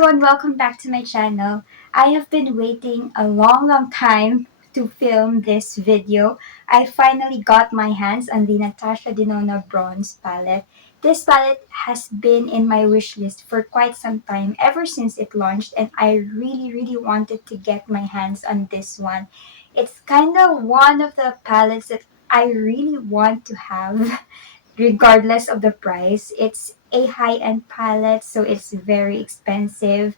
everyone, welcome back to my channel. I have been waiting a long time to film this video. I finally got my hands on the Natasha Denona bronze palette. This palette has been in my wish list for quite some time, ever since it launched, and I really wanted to get my hands on this one. It's kind of one of the palettes that I really want to have regardless of the price. It's a high-end palette, so it's very expensive.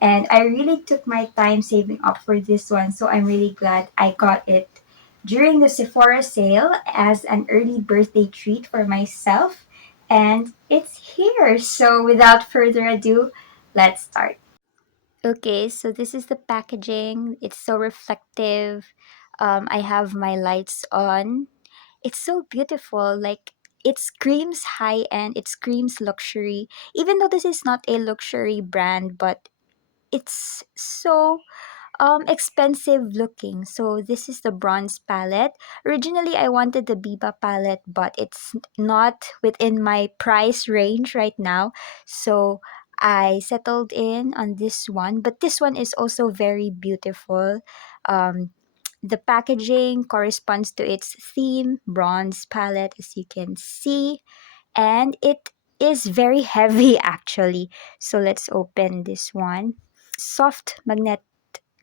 And I really took my time saving up for this one, so I'm really glad I got it during the Sephora sale as an early birthday treat for myself. And it's here. So without further ado, let's start. Okay, so this is the packaging. It's so reflective. I have my lights on. It's so beautiful. Like, it screams high end, it screams luxury. Even though this is not a luxury brand, but it's so expensive looking. So this is the bronze palette. Originally I wanted the Biba palette, but it's not within my price range right now. So I settled in on this one, but this one is also very beautiful. Um the packaging corresponds to its theme, bronze palette, as you can see, and it is very heavy actually. So let's open this one. Soft magnet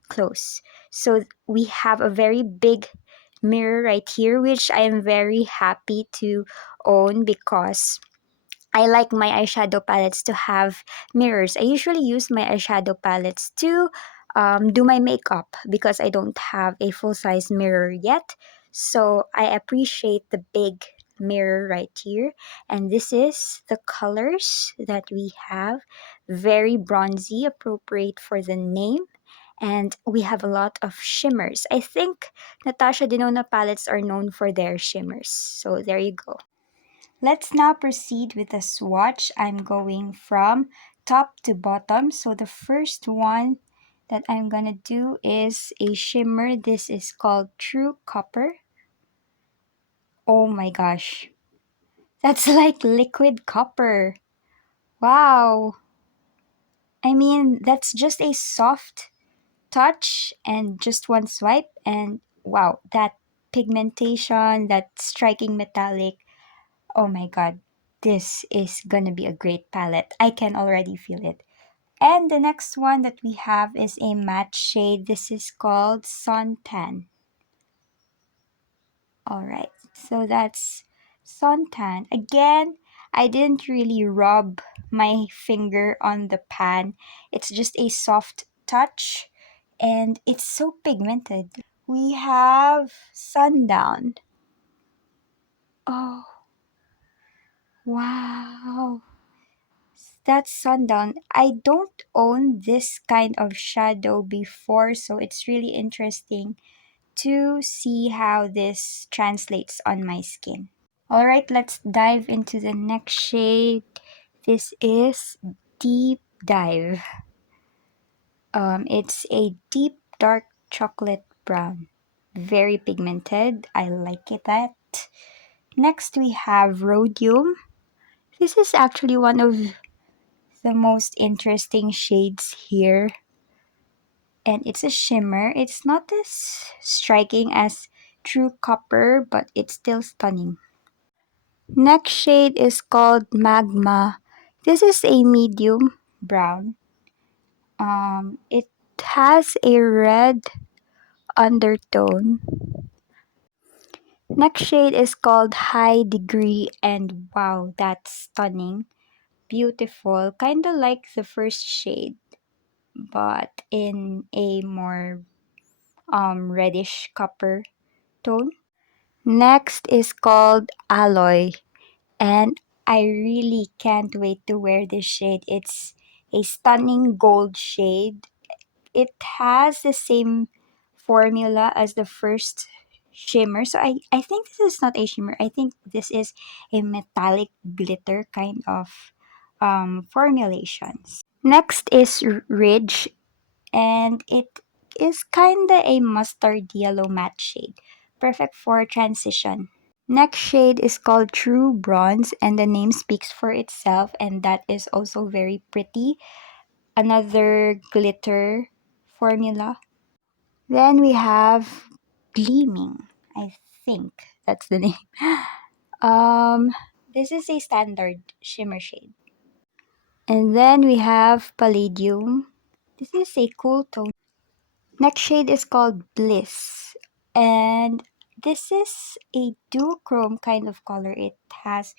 close. So we have a very big mirror right here, which I am very happy to own because I like my eyeshadow palettes to have mirrors. I usually use my eyeshadow palettes to do my makeup because I don't have a full size mirror yet. So I appreciate the big mirror right here. And this is the colors that we have. Very bronzy, appropriate for the name. And we have a lot of shimmers. I think Natasha Denona palettes are known for their shimmers. So there you go. Let's now proceed with the swatch. I'm going from top to bottom. So the first one that I'm gonna do is a shimmer. This is called True Copper. Oh my gosh. That's like liquid copper. Wow. I mean, that's just a soft touch and just one swipe, and wow, that pigmentation, that striking metallic. Oh my god, this is gonna be a great palette. I can already feel it. And the next one that we have is a matte shade. This is called Suntan. Alright, so that's Suntan. Again, I didn't really rub my finger on the pan. It's just a soft touch and it's so pigmented. We have Sundown. Oh, wow. That's Sundown. I don't own this kind of shadow before, so it's really interesting to see how this translates on my skin. Alright, let's dive into the next shade. This is Deep Dive. It's a deep dark chocolate brown. Very pigmented. I like it that. Next we have Rhodium. This is actually one of the most interesting shades here, and it's a shimmer. It's not as striking as True Copper, but it's still stunning. Next shade is called Magma. This is a medium brown. It has a red undertone. Next shade is called High Degree, and wow, that's stunning. Beautiful, kind of like the first shade, but in a more reddish copper tone. Next is called Alloy, and I really can't wait to wear this shade. It's a stunning gold shade. It has the same formula as the first shimmer. So I think this is not a shimmer. I think this is a metallic glitter kind of formulations. Next is Ridge, and it is kinda a mustard yellow matte shade, perfect for transition. Next shade is called True Bronze, and the name speaks for itself, and that is also very pretty. another glitter formula. Then we have Gleaming. I think that's the name. Um, this is a standard shimmer shade. And then we have Palladium. This is a cool tone. Next shade is called Bliss. And this is a duochrome kind of color. It has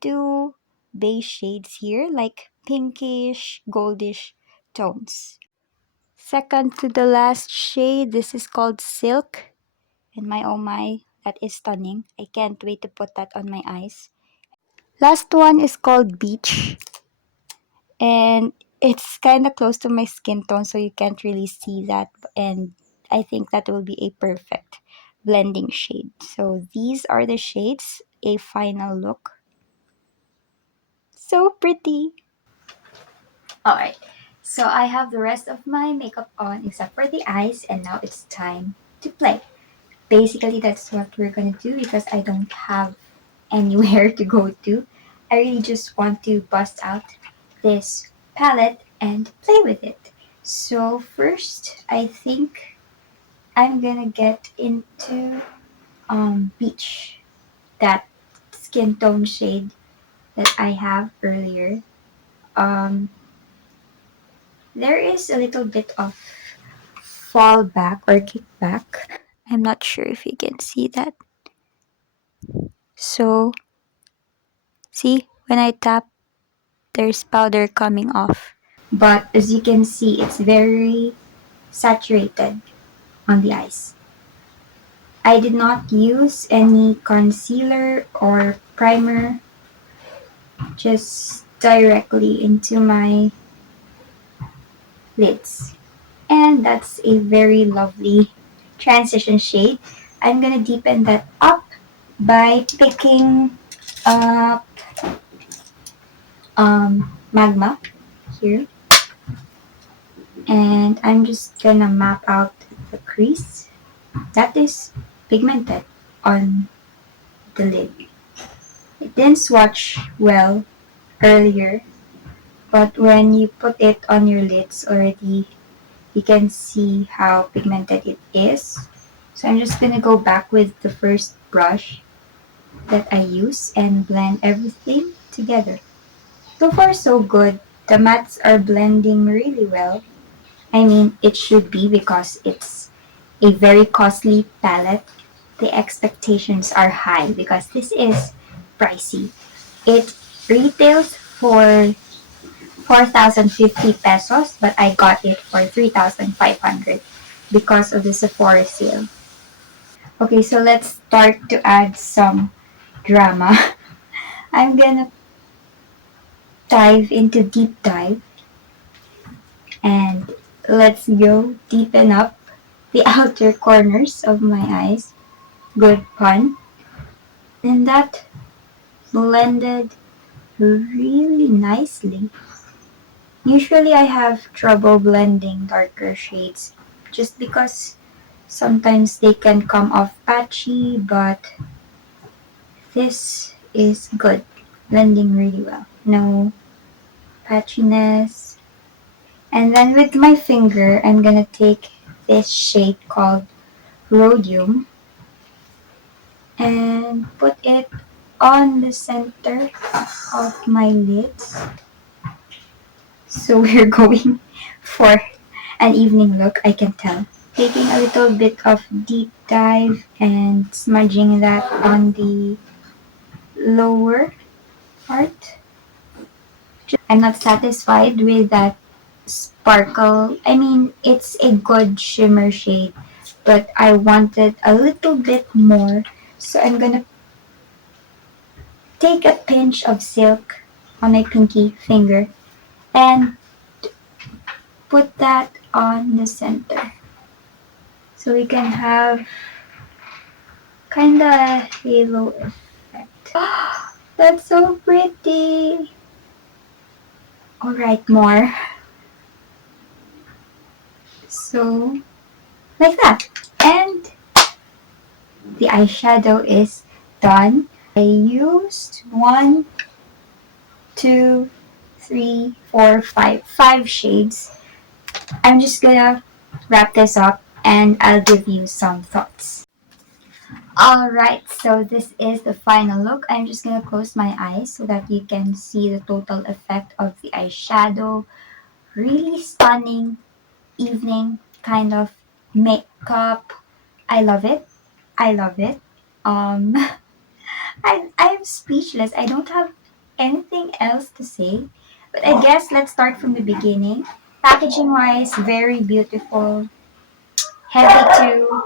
two base shades here, like pinkish, goldish tones. Second to the last shade, this is called Silk. And my oh my, that is stunning. I can't wait to put that on my eyes. Last one is called Beach. And it's kind of close to my skin tone, so you can't really see that. And I think that will be a perfect blending shade. So these are the shades, a final look. So pretty. Alright, so I have the rest of my makeup on except for the eyes, and now it's time to play. Basically, that's what we're gonna do because I don't have anywhere to go to. I really just want to bust out this palette and play with it. So first, I think I'm gonna get into Peach, that skin tone shade that I have earlier. Um, there is a little bit of fall back or kickback. I'm not sure if you can see that. So, see, when I tap, there's powder coming off. But as you can see, it's very saturated on the eyes. I did not use any concealer or primer, just directly into my lids. And that's a very lovely transition shade. I'm gonna deepen that up by picking up Magma here. And I'm just gonna map out the crease that is pigmented on the lid. It didn't swatch well earlier, but when you put it on your lids already, you can see how pigmented it is. So I'm just gonna go back with the first brush that I use and blend everything together. So far so good. The mattes are blending really well. I mean, it should be because it's a very costly palette. The expectations are high because this is pricey. It retails for 4,050 pesos, but I got it for 3,500 because of the Sephora sale. Okay, so let's start to add some drama. I'm gonna dive into deep dive and let's go deepen up the outer corners of my eyes. Good pun. And that blended really nicely. Usually I have trouble blending darker shades just because sometimes they can come off patchy, but this is good. Blending really well. No patchiness. And then with my finger, I'm gonna take this shade called Rhodium and put it on the center of my lids. So we're going for an evening look, I can tell. Taking a little bit of deep dive and smudging that on the lower part. I'm not satisfied with that sparkle. I mean, it's a good shimmer shade, but I wanted a little bit more. So I'm gonna take a pinch of silk on my pinky finger and put that on the center. So we can have kinda a halo effect. That's so pretty. Alright, more. So, like that. And the eyeshadow is done. I used 1, 2, three, four, five. Five shades. I'm just gonna wrap this up and I'll give you some thoughts. Alright, so this is the final look. I'm just gonna close my eyes so that you can see the total effect of the eyeshadow. Really stunning evening kind of makeup. I love it. I love it. Um, I'm speechless. I don't have anything else to say. But I guess let's start from the beginning. Packaging wise, very beautiful. Heavy too.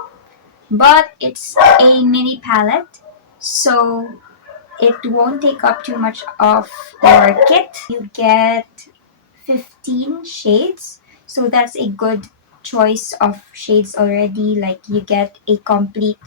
But it's a mini palette. So it won't take up too much of your kit. You get 15 shades. So that's a good choice of shades already. Like you get a complete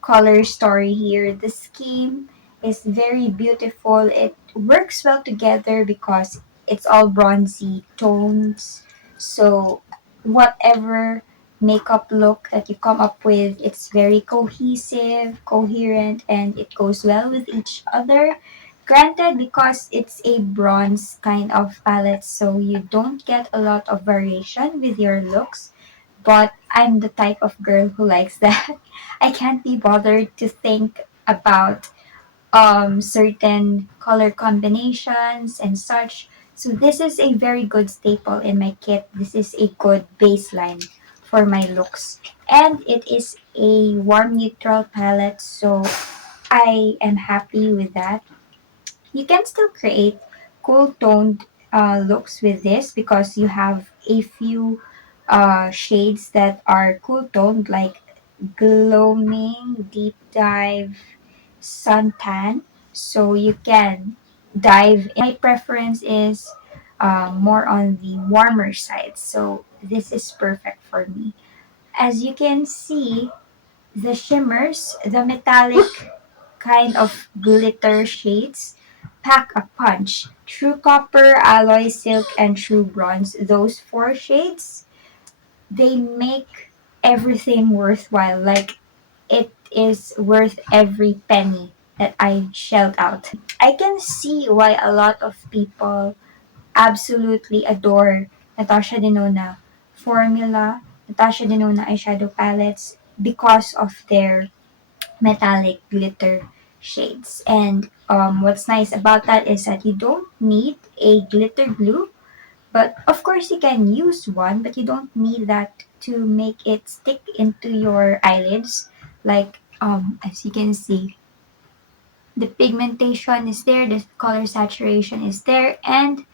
color story here. The scheme is very beautiful. It works well together because it's all bronzy tones. So whatever makeup look that you come up with, it's very cohesive, coherent, and it goes well with each other. Granted, because it's a bronze kind of palette, so you don't get a lot of variation with your looks, but I'm the type of girl who likes that. I can't be bothered to think about certain color combinations and such. So this is a very good staple in my kit. This is a good baseline for my looks. And it is a warm neutral palette, so I am happy with that. You can still create cool toned looks with this because you have a few shades that are cool toned, like gloaming, deep dive, suntan. So you can dive. My preference is more on the warmer side. So this is perfect for me. As you can see, the shimmers, the metallic kind of glitter shades pack a punch. True copper, alloy silk, and true bronze. Those four shades, they make everything worthwhile. Like it is worth every penny that I shelled out. I can see why a lot of people absolutely adore Natasha Denona formula, Natasha Denona eyeshadow palettes because of their metallic glitter shades. And what's nice about that is that you don't need a glitter glue, but of course you can use one, but you don't need that to make it stick into your eyelids. Like as you can see, the pigmentation is there, the color saturation is there, and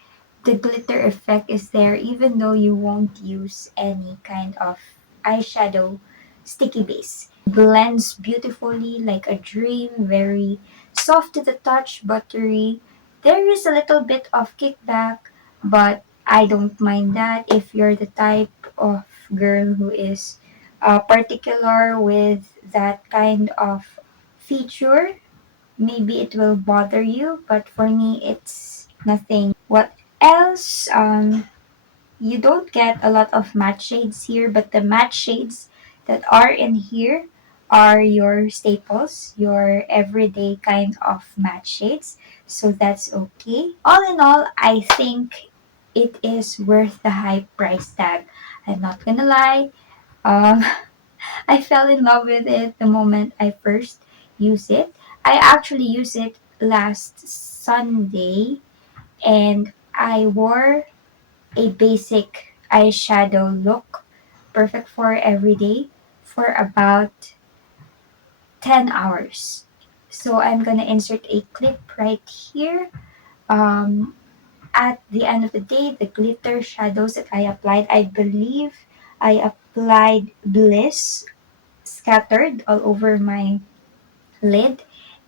the glitter effect is there even though you won't use any kind of eyeshadow sticky base. Blends beautifully like a dream, very soft to the touch, buttery. There is a little bit of kickback, but I don't mind that if you're the type of girl who is particular with that kind of feature. Maybe it will bother you, but for me, it's nothing. What else? You don't get a lot of matte shades here, but the matte shades that are in here are your staples, your everyday kind of matte shades. So that's okay. All in all, I think it is worth the high price tag. I'm not gonna lie. Um, I fell in love with it the moment I first used it. I actually used it last Sunday and I wore a basic eyeshadow look, perfect for every day, for about 10 hours. So I'm gonna insert a clip right here. Um, at the end of the day, the glitter shadows that I applied, I believe I applied Bliss scattered all over my lid,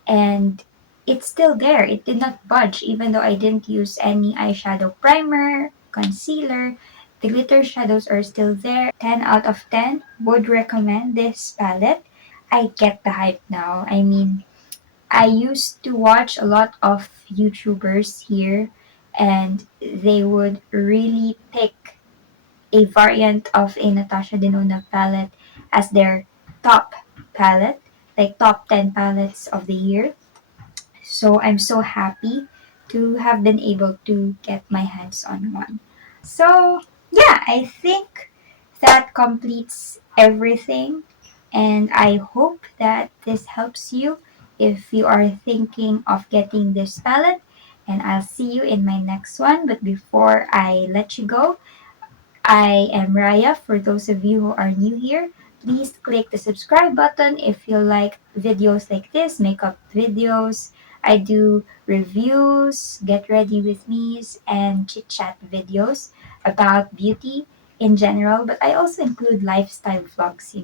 and it's still there. It did not budge even though I didn't use any eyeshadow primer, concealer. The glitter shadows are still there. 10 out of 10 would recommend this palette. I get the hype now. I mean, I used to watch a lot of YouTubers here and they would really pick a variant of a Natasha Denona palette as their top palette, like top 10 palettes of the year. So I'm so happy to have been able to get my hands on one. So, yeah, I think that completes everything. And I hope that this helps you if you are thinking of getting this palette. And I'll see you in my next one. But before I let you go, I am Raya. For those of you who are new here, please click the subscribe button if you like videos like this, makeup videos. I do reviews, get ready with me's, and chit chat videos about beauty in general, but I also include lifestyle vlogs,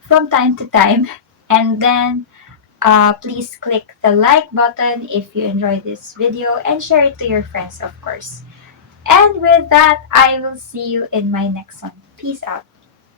from time to time. And then please click the like button if you enjoyed this video and share it to your friends, of course. And with that, I will see you in my next one. Peace out.